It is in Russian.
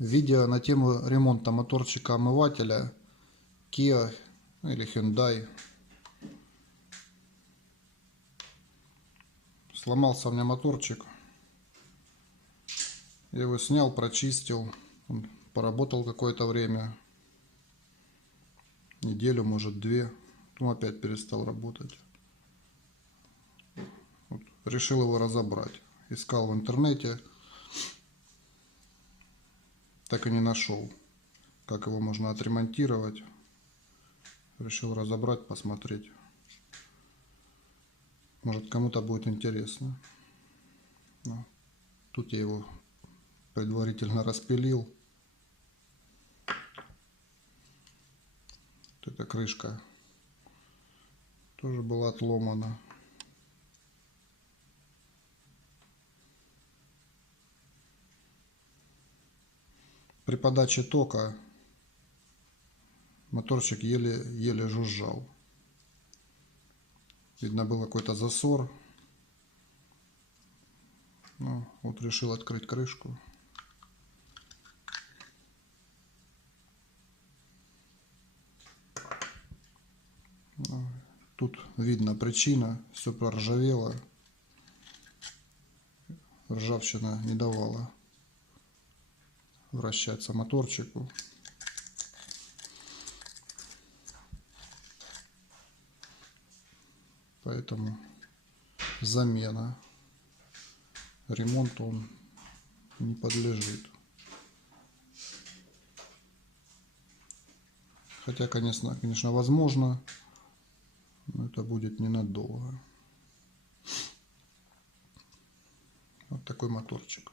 Видео на тему ремонта моторчика омывателя Kia или Hyundai. Сломался у меня моторчик. Я его снял, прочистил. Он поработал какое-то время. Неделю, может, две. Потом опять перестал работать. Вот. Решил его разобрать. Искал в интернете. Так и не нашел, как его можно отремонтировать. Решил разобрать, посмотреть. Может, кому-то будет интересно. Но тут я его предварительно распилил. Вот эта крышка тоже была отломана. При подаче тока моторчик еле жужжал. Видно, был какой-то засор. Ну, вот решил открыть крышку. Ну, тут видно причина. Все проржавело. Ржавчина не давала вращаться моторчику. Поэтому замена. Ремонту он не подлежит. Хотя, конечно, возможно, но это будет ненадолго. Вот такой моторчик.